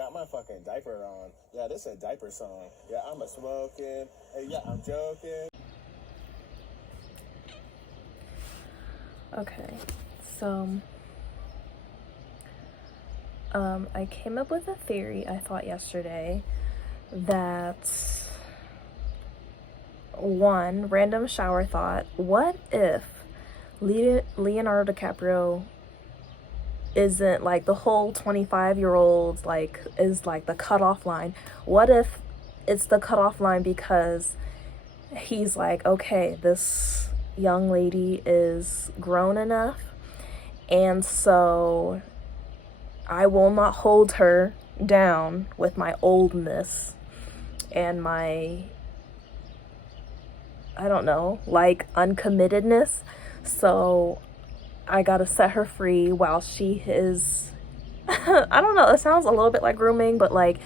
got my fucking diaper on. Yeah, this is a diaper song. Yeah, I'm a smoking. Hey, yeah, I'm joking. Okay, so I came up with a theory, I thought yesterday, that one random shower thought, what if Leonardo DiCaprio isn't like the whole 25-year-old like is like the cutoff line? What if it's the cutoff line because he's like, okay, this young lady is grown enough, and so I will not hold her down with my oldness and my, I don't know, like uncommittedness. So I gotta set her free while she is, I don't know, it sounds a little bit like grooming, but like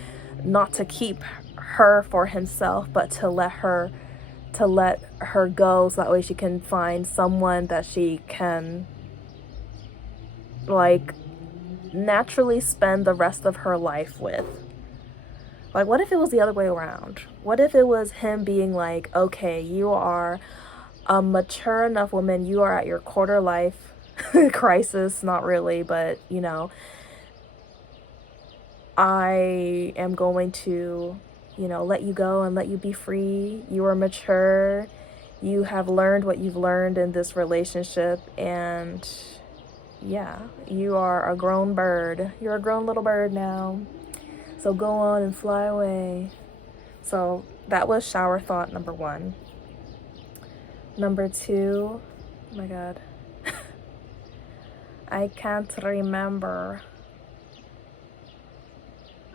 not to keep her for himself, but to let her go so that way she can find someone that she can like naturally spend the rest of her life with. Like, what if it was the other way around? What if it was him being like, okay, you are a mature enough woman, you are at your quarter life crisis, not really, but you know, I am going to, you know, let you go and let you be free. You are mature. You have learned what you've learned in this relationship, and yeah, you are a grown bird. You're a grown little bird now. So go on and fly away. So that was shower thought number one. Number two, oh my God. I can't remember.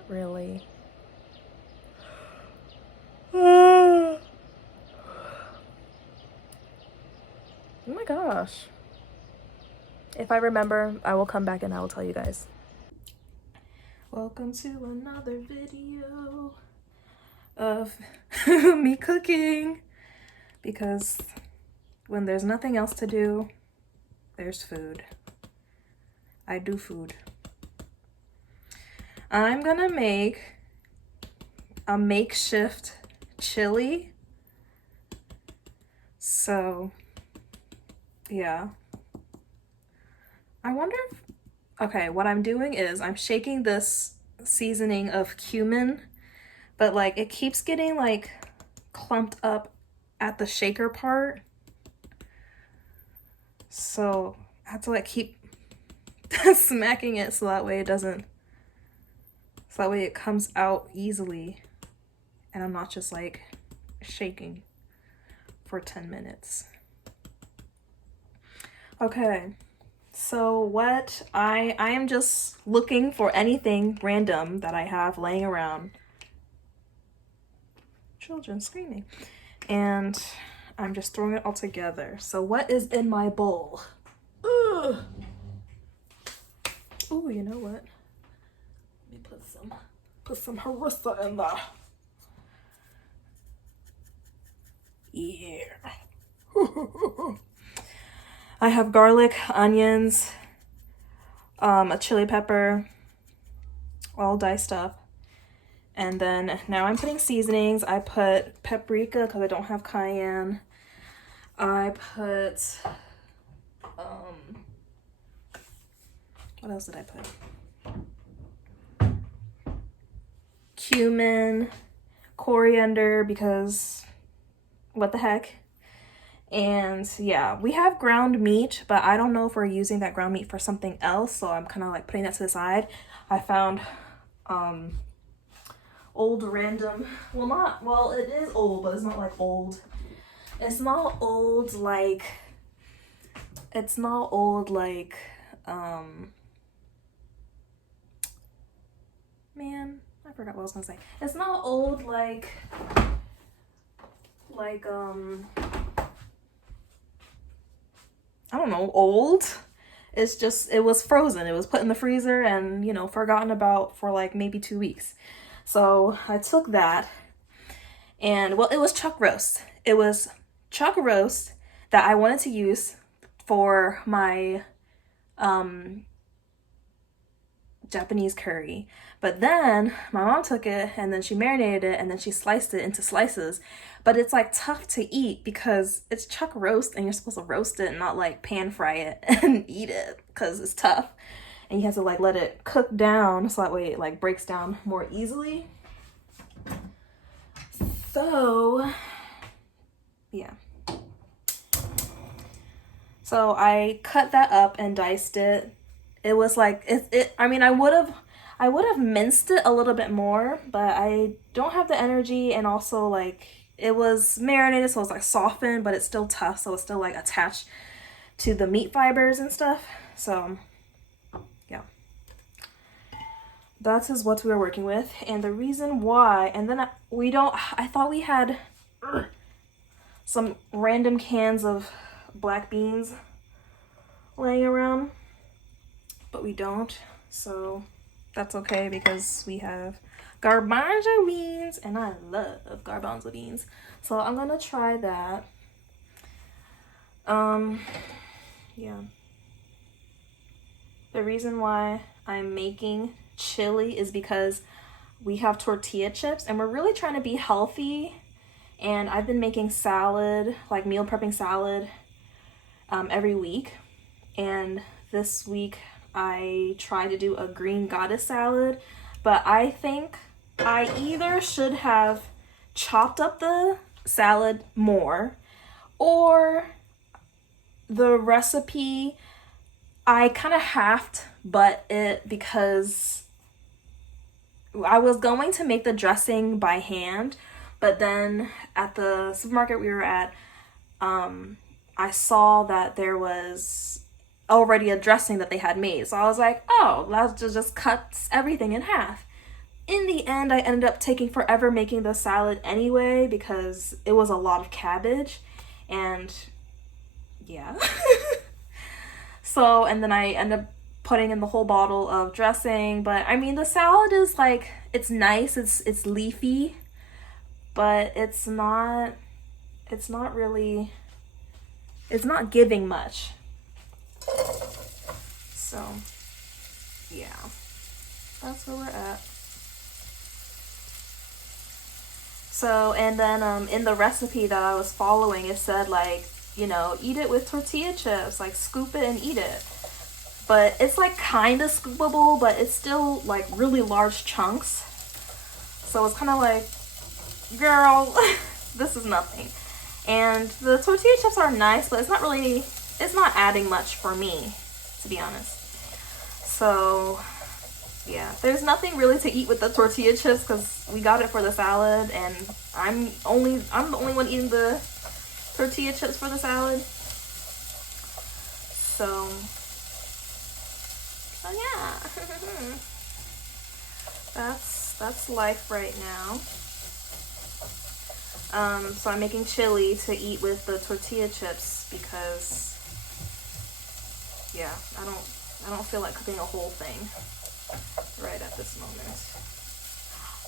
Really. Oh my gosh. If I remember, I will come back and I will tell you guys. Welcome to another video of me cooking, because when there's nothing else to do, there's food. I do food. I'm gonna make a makeshift chili. So, yeah. I wonder if, okay, what I'm doing is I'm shaking this seasoning of cumin, but like it keeps getting like clumped up at the shaker part. So I have to like keep smacking it so that way it doesn't, so that way it comes out easily and I'm not just like shaking for 10 minutes. Okay, so what I am just looking for anything random that I have laying around. Children screaming. And I'm just throwing it all together. So what is in my bowl? Ugh. Ooh, you know what? Let me put some harissa in there. Yeah. I have garlic, onions, a chili pepper, all diced up. And then now I'm putting seasonings. I put paprika because I don't have cayenne. I put, what else did I put? Cumin, coriander, because what the heck. And yeah, we have ground meat, but I don't know if we're using that ground meat for something else, so I'm kind of like putting that to the side. I found old random, well it is old, but it's not like old. It's not old like, man, I forgot what I was gonna say. It's not old like I don't know, old. It's just, it was frozen. It was put in the freezer and, you know, forgotten about for like maybe 2 weeks. So I took that and, well, it was chuck roast. It was chuck roast that I wanted to use for my Japanese curry. But then my mom took it and then she marinated it and then she sliced it into slices. But it's like tough to eat because it's chuck roast and you're supposed to roast it and not like pan fry it and eat it because it's tough. And you have to like let it cook down so that way it like breaks down more easily. So yeah. So I cut that up and diced it. It was like I mean, I would have minced it a little bit more, but I don't have the energy, and also like it was marinated so it's like softened, but it's still tough, so it's still like attached to the meat fibers and stuff. So yeah. That is what we were working with, and the reason why, and then I thought we had some random cans of black beans laying around, but we don't, so that's okay because we have garbanzo beans, and I love garbanzo beans, so I'm gonna try that. Yeah. The reason why I'm making chili is because we have tortilla chips and we're really trying to be healthy, and I've been making salad, like meal prepping salad, every week, and this week I tried to do a green goddess salad, but I think I either should have chopped up the salad more, or the recipe I kind of halved but it because I was going to make the dressing by hand, but then at the supermarket we were at, I saw that there was already a dressing that they had made. So I was like, oh, let's just cut everything in half. In the end, I ended up taking forever making the salad anyway because it was a lot of cabbage, and yeah. So, and then I ended up putting in the whole bottle of dressing, but I mean the salad is like, it's nice, it's leafy, but it's not really, it's not giving much. So yeah, that's where we're at. So, and then in the recipe that I was following, it said like, you know, eat it with tortilla chips, like scoop it and eat it. But it's like kind of scoopable, but it's still like really large chunks. So it's kind of like, girl, this is nothing. And the tortilla chips are nice, but it's not adding much for me, to be honest. So yeah, there's nothing really to eat with the tortilla chips because we got it for the salad, and I'm the only one eating the tortilla chips for the salad. So yeah. that's life right now. So I'm making chili to eat with the tortilla chips because yeah, I don't feel like cooking a whole thing right at this moment.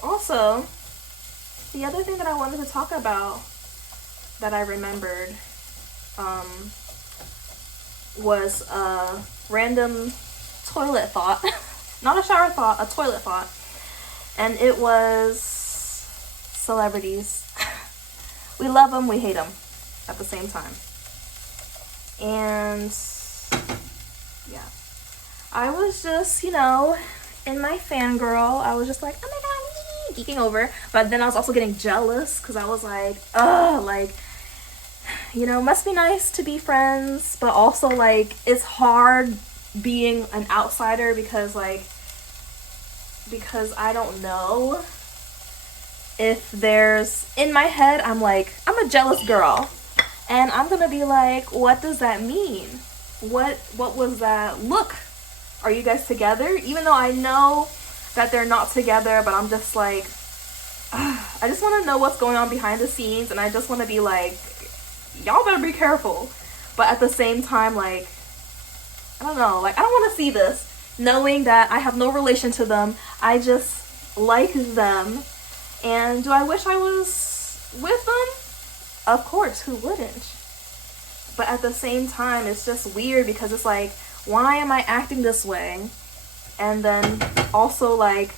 Also, the other thing that I wanted to talk about that I remembered was a random toilet thought. Not a shower thought, a toilet thought. And it was celebrities. We love them, we hate them at the same time. And yeah, I was just, you know, in my fangirl, I was just like, oh my god, geeking over. But then I was also getting jealous because I was like, oh, like, you know, must be nice to be friends, but also like it's hard being an outsider because I don't know if there's, in my head I'm like, I'm a jealous girl, and I'm gonna be like, what does that mean? What was that look? Are you guys together? Even though I know that they're not together, but I'm just like, I just want to know what's going on behind the scenes, and I just want to be like, y'all better be careful. But at the same time, like, I don't know, like, I don't want to see this knowing that I have no relation to them. I just like them. And do I wish I was with them? Of course, who wouldn't? But at the same time, it's just weird because it's like, why am I acting this way And then also like,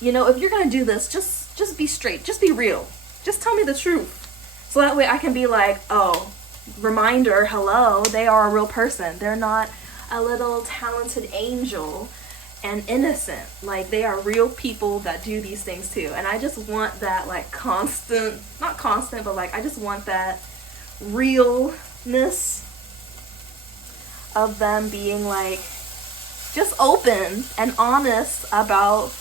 you know, if you're gonna do this, just be straight, just be real, just tell me the truth, so that way I can be like, oh, reminder, hello, they are a real person, they're not a little talented angel and innocent, like they are real people that do these things too. And I just want that like constant, not constant, but like I just want that realness of them being like just open and honest about,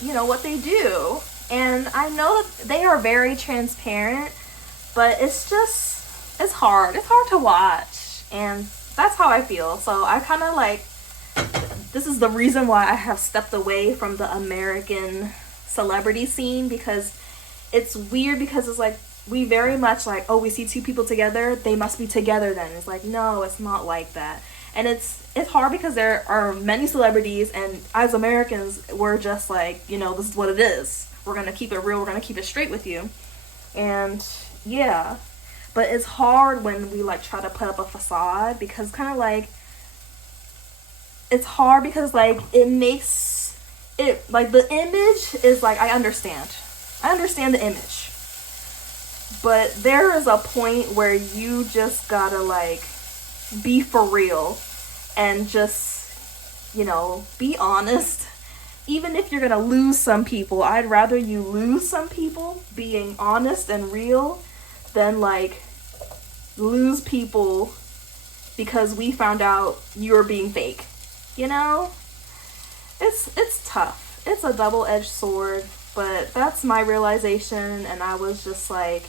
you know, what they do. And I know that they are very transparent, but it's hard to watch, and that's how I feel. So I kind of like, this is the reason why I have stepped away from the American celebrity scene, because it's weird, because it's like we very much like, oh, we see two people together, they must be together then. It's like, no, it's not like that. And it's hard because there are many celebrities, and as Americans, we're just like, you know, this is what it is. We're going to keep it real. We're going to keep it straight with you. And yeah, but it's hard when we like try to put up a facade, because kind of like, it's hard because like it makes it like, the image is like, I understand the image, but there is a point where you just gotta like be for real and just, you know, be honest. Even if you're gonna lose some people, I'd rather you lose some people being honest and real than like lose people because we found out you're being fake. You know, it's tough. It's a double-edged sword, but that's my realization. And I was just like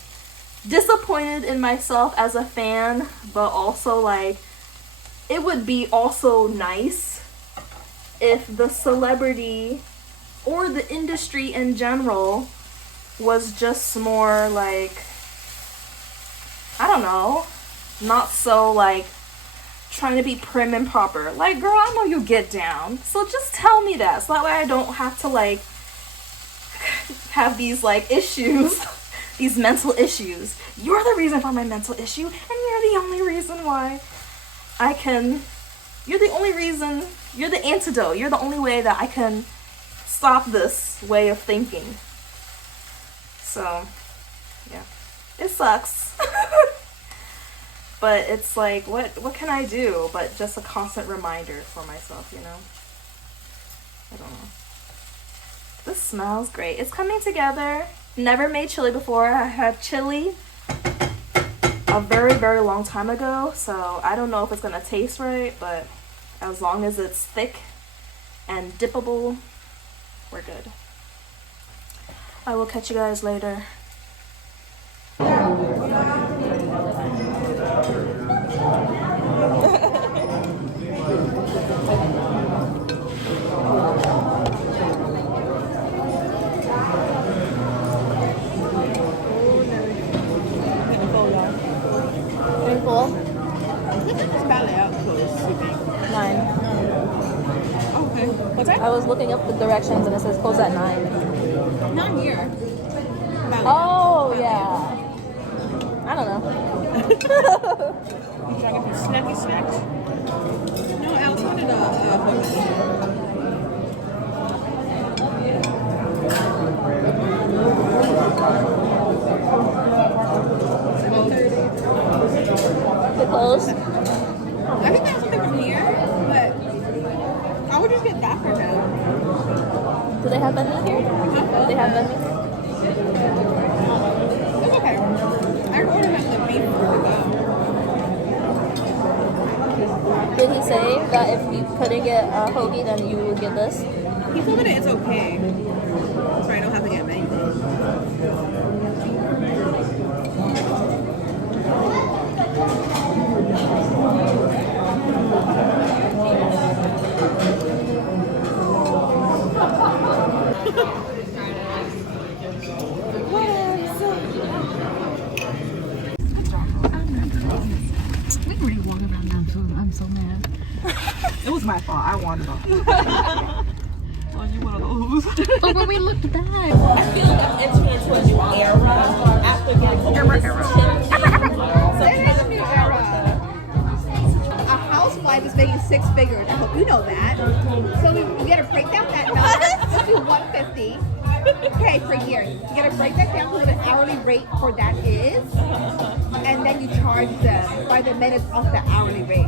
disappointed in myself as a fan, but also like it would be also nice if the celebrity or the industry in general was just more like, I don't know, not so like trying to be prim and proper. Like, girl, I know you get down, so just tell me that, so that way I don't have to like have these like issues, these mental issues. You're the reason for my mental issue, and you're the only reason why I can, you're the only reason, you're the antidote, you're the only way that I can stop this way of thinking. So yeah, it sucks. But it's like, what can I do but just a constant reminder for myself, you know? I don't know. This smells great. It's coming together. Never made chili before. I had chili a very, very long time ago, so I don't know if it's gonna taste right, but as long as it's thick and dippable, we're good. I will catch you guys later. I was looking up the directions and it says close at 9. Not here. Oh, yeah. I don't know. You trying to get some snacky snacks? No, Alex wanted a They're closed. I think that's something from here, but I would just get that for now. Do they have banh mi here? Huh? They have banh mi? It's okay. I ordered them the beef for Did he say that if you couldn't get a hoagie, then you would get this? He told me that it's okay. So I don't have to get many. We already walked around now, so I'm so mad. It was my fault. I wanted them. Oh, you one of those. But when we looked back, I feel like I'm entering into a new era after getting over this It is a new era. A housewife is making $6 figures. I hope you know that. So we gotta break down that number. Let's do 150. Okay, for years. You gotta break that down to what an hourly rate for that is, and then you charge them by the minutes off the hourly rate.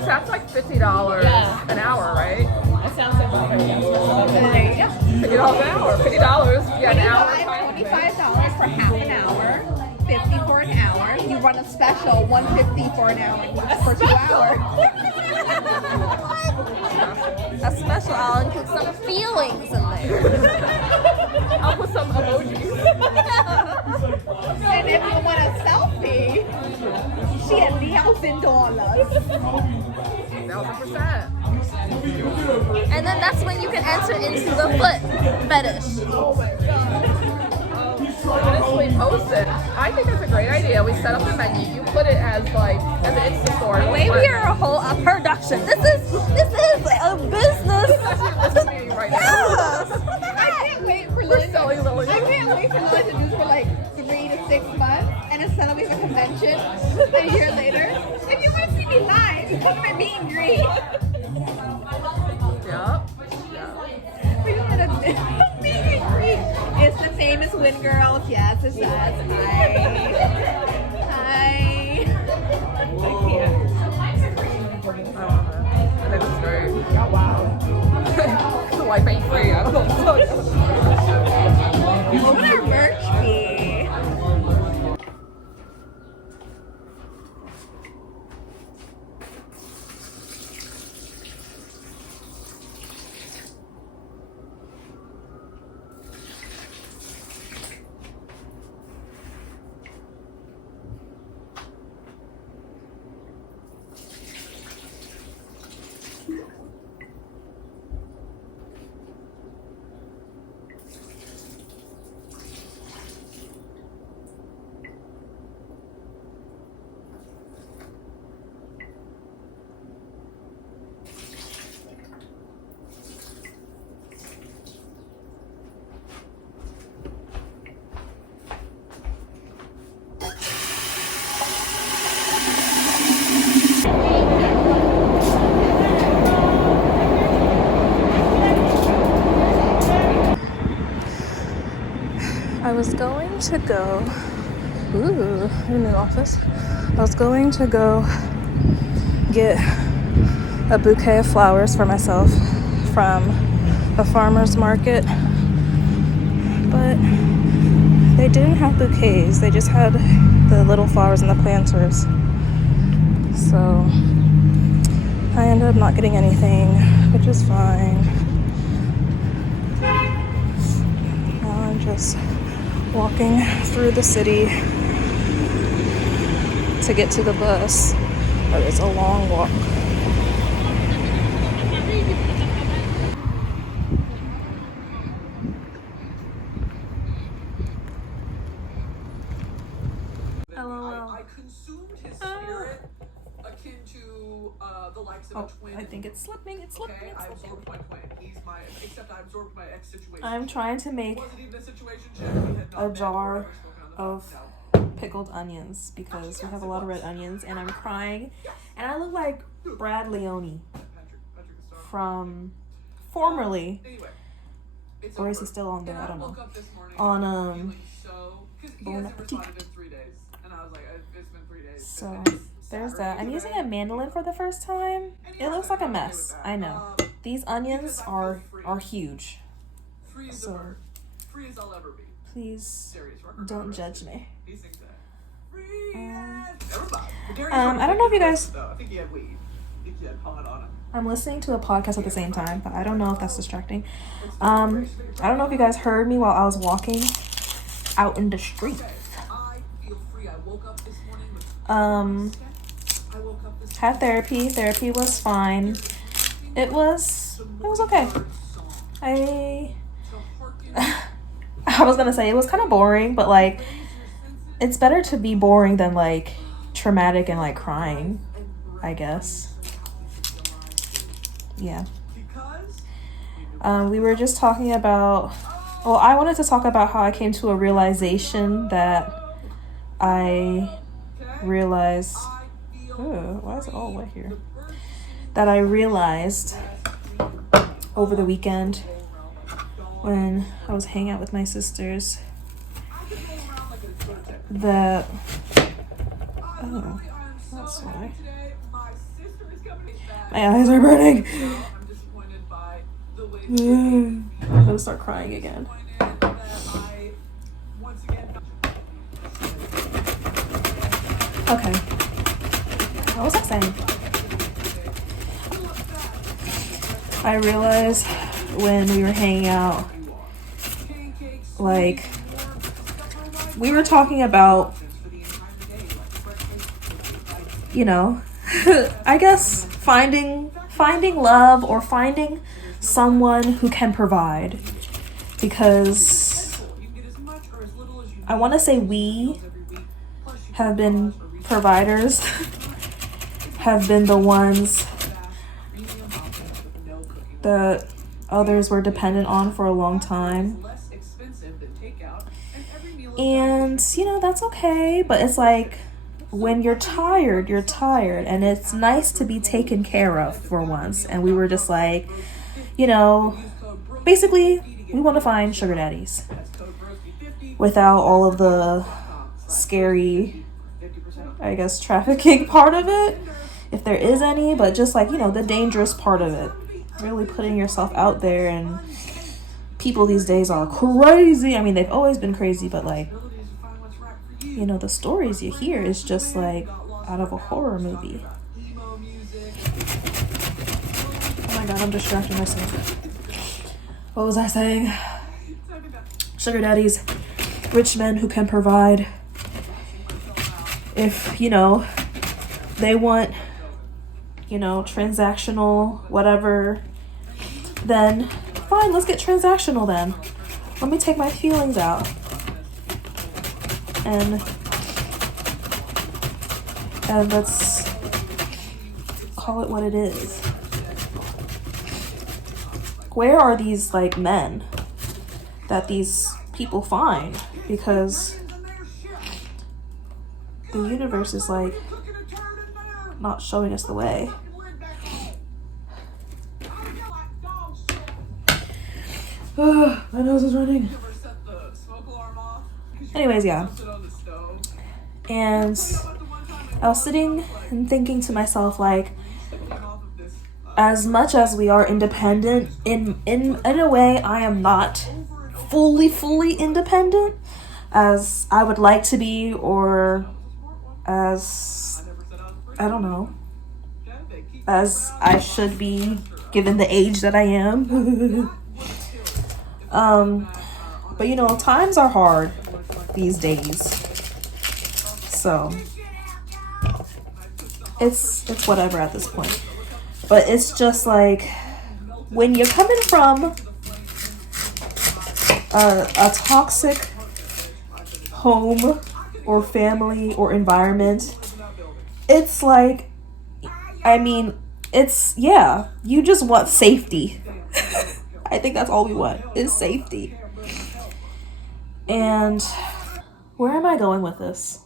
So that's like $50 an hour, right? That sounds like And there you go. $50 an hour. $50. Yeah, an hour. $25 for half an hour, 50 for an hour. You run a special, 150 for an hour for 2 hours. A special, I'll include some feelings in there. I'll put some emojis. And if you want a selfie, she at $1,000. 1000%. And then that's when you can enter into the foot fetish. Honestly, post it. I think that's a great idea. We set up the menu. You put it as like as an Insta story. Wait, we are a whole production. This is a business. Listening right now. I can't wait for We're Lily. selling Lily. I can't wait for Lily to do this for like 3 to 6 months, and then suddenly the convention a year later. If you want to see me live, come to my meet and greet. Yep. We got a meet and greet. It's the famous Win Girls. Yes, it's us. Hi. I can't. I think it's great. Oh, wow. The life ain't free. I don't know. What would our merch be? I was going to go. Ooh, in the office. I was going to go get a bouquet of flowers for myself from a farmer's market, but they didn't have bouquets. They just had the little flowers in the planters. So I ended up not getting anything, which is fine. Now I'm just walking through the city to get to the bus, but it's a long walk. I consumed his spirit akin to the likes of a twin. I think it's slipping. It's slipping. Okay, I absorbed my twin. Except I absorbed my ex situation. I'm trying to make Wasn't even a situation we had not a met jar or ever spoken on the phone. of No. pickled onions because we have a lot of red onions, and I'm crying, and I look like Brad Leone Patrick is from formerly, Anyway, it's or is he over. still on there? And I don't know. woke up this morning On feeling so, because he Bon hasn't Appetit. responded in 3 days, and I was like, it's been 3 days. So And it's there's Saturday that. I'm using today. a mandolin for the first time. It looks like a mess. I know. These onions are huge. Free as So- a bird. Free as I'll ever be. Please Darius Rucker. don't judge me. He sings that. Free as... Never mind. But Darius I Rucker don't know if you didn't guys- listen, though. I think he had weed. I think he had pot on him. I'm listening to a podcast at the same time, but I don't know if that's distracting. I don't know if you guys heard me while I was walking out in the street. I feel free. I woke up this morning with... I woke up this Had therapy. Therapy was fine. It was okay. I was gonna say it was kind of boring, but like it's better to be boring than like traumatic and like crying, I guess. Yeah. We were just talking about, well, I wanted to talk about how I came to a realization that I realized, why is it all wet here? that I realized over the weekend when I was hanging out with my sisters that, oh, that's why. My eyes are burning. I'm gonna start crying again. Okay. What was I saying? I realized when we were hanging out, like, we were talking about, you know, I guess finding love or finding someone who can provide, because I want to say we have been providers, have been the ones that others were dependent on for a long time. And, you know, that's okay, but it's like, when you're tired, and it's nice to be taken care of for once. And we were just like, you know, basically, we want to find sugar daddies without all of the scary, I guess, trafficking part of it, if there is any, but just like, you know, the dangerous part of it, really putting yourself out there. And people these days are crazy. I mean, they've always been crazy, but like, you know, the stories you hear is just like out of a horror movie. Oh my god, I'm distracting myself. What was I saying? Sugar daddies, rich men who can provide. If, you know, they want, you know, transactional whatever, then fine, let's get transactional then. Let me take my feelings out and let's call it what it is. Where are these like men that these people find? Because the universe is like not showing us the way. My nose is running. Anyways, yeah. And I was sitting and thinking to myself, like, as much as we are independent, in a way, I am not fully independent as I would like to be, or as, I don't know, as I should be given the age that I am. But you know, times are hard these days, so it's whatever at this point. But it's just like, when you're coming from a toxic home or family or environment, it's like, I mean, it's, yeah, you just want safety. I think that's all we want, is safety. And where am I going with this?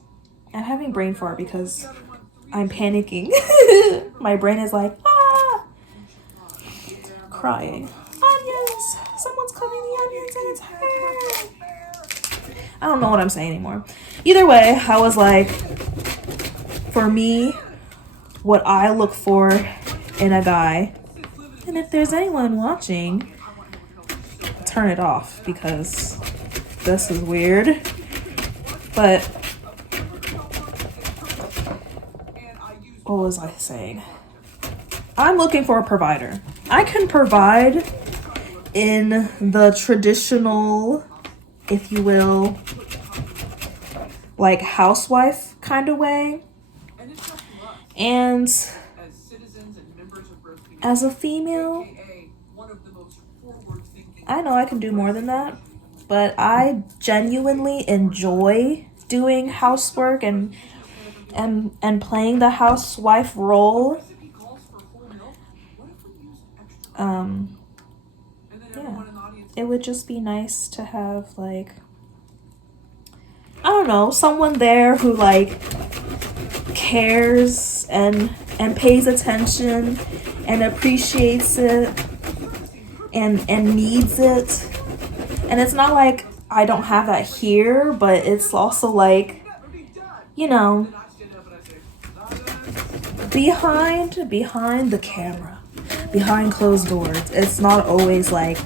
I'm having brain fart because I'm panicking. My brain is like, ah! Crying. Onions! Someone's cutting the onions and it's her! I don't know what I'm saying anymore. Either way, I was like, for me, what I look for in a guy, and if there's anyone watching, turn it off because this is weird. But what was I saying? I'm looking for a provider. I can provide in the traditional, if you will, like housewife kind of way. And as a female, I know I can do more than that, but I genuinely enjoy doing housework and playing the housewife role. Yeah, it would just be nice to have, like, I don't know, someone there who like cares and pays attention and appreciates it and needs it. And it's not like I don't have that here, but it's also like, you know, behind the camera, behind closed doors, it's not always like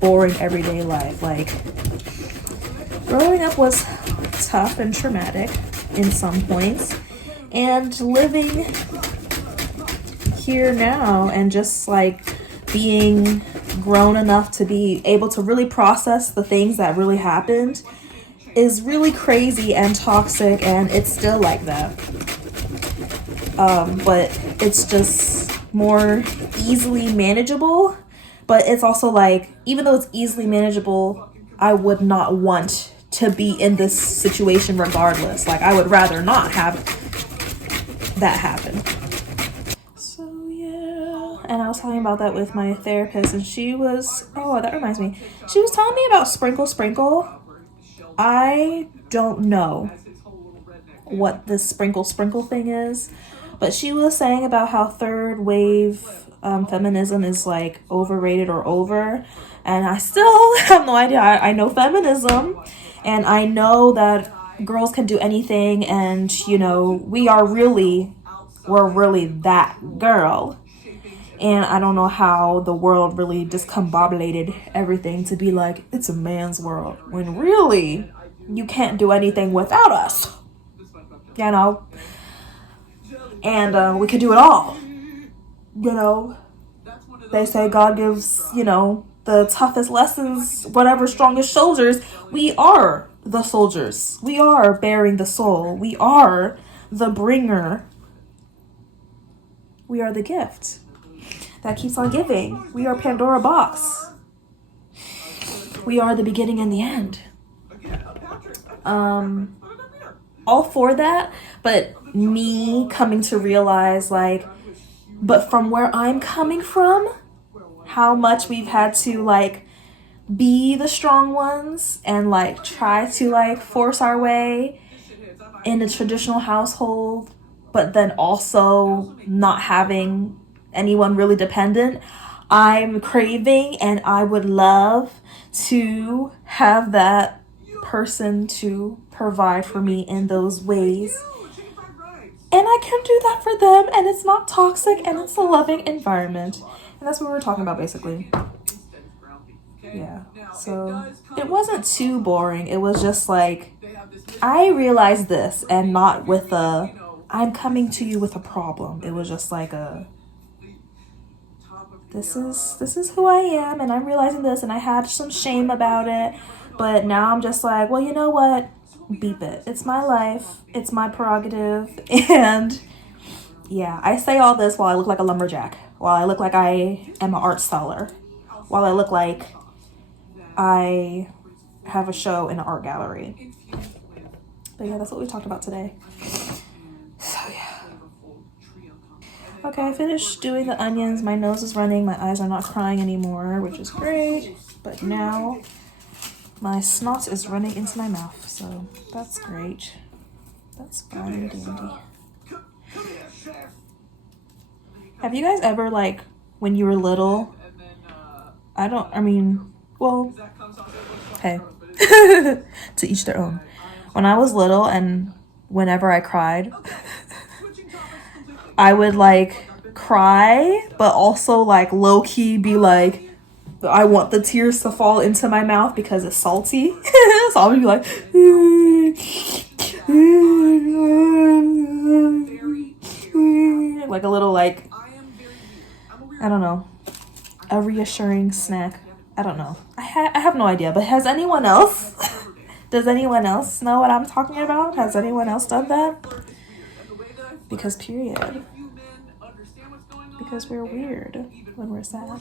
boring everyday life. Like, growing up was tough and traumatic in some points, and living here now and just like being grown enough to be able to really process the things that really happened is really crazy and toxic, and it's still like that. But it's just more easily manageable. But it's also like, even though it's easily manageable, I would not want to be in this situation regardless. Like, I would rather not have that happen. So yeah, and I was talking about that with my therapist, and she was, oh, that reminds me, she was telling me about Sprinkle Sprinkle. I don't know what this Sprinkle Sprinkle thing is, but she was saying about how third wave feminism is like overrated or over, and I still have no idea. I know feminism, and I know that girls can do anything, and you know, we're really that girl. And I don't know how the world really discombobulated everything to be like, it's a man's world, when really you can't do anything without us, you know. And we could do it all, you know. They say God gives, you know, the toughest lessons, whatever, strongest soldiers. We are the soldiers. We are bearing the soul. We are the bringer. We are the gift that keeps on giving. We are Pandora box. We are the beginning and the end. All for that, but me coming to realize, like, but from where I'm coming from, how much we've had to like be the strong ones and like try to like force our way in a traditional household, but then also not having anyone really dependent. I'm craving, and I would love to have that person to provide for me in those ways. And I can do that for them, and it's not toxic, and it's a loving environment. And that's what we were talking about, basically. Yeah. So it wasn't too boring. It was just like, I realized this, and not with a, I'm coming to you with a problem. It was just like a, this is who I am, and I'm realizing this, and I had some shame about it. But now I'm just like, well, you know what? Beep it. It's my life. It's my prerogative. And yeah, I say all this while I look like a lumberjack, while I look like I am an art seller, while I look like I have a show in an art gallery. But yeah, that's what we talked about today. So yeah. Okay, I finished doing the onions. My nose is running. My eyes are not crying anymore, which is great. But now my snot is running into my mouth, so that's great. That's fine and dandy. Have you guys ever, like, when you were little, hey, to each their own. When I was little, and whenever I cried, I would, like, cry, but also, like, low-key be like, I want the tears to fall into my mouth because it's salty. So I'll be like, like a little, like, I don't know, a reassuring snack. I don't know. I have no idea, but has anyone else? Does anyone else know what I'm talking about? Has anyone else done that? Because period. Because we're weird when we're sad.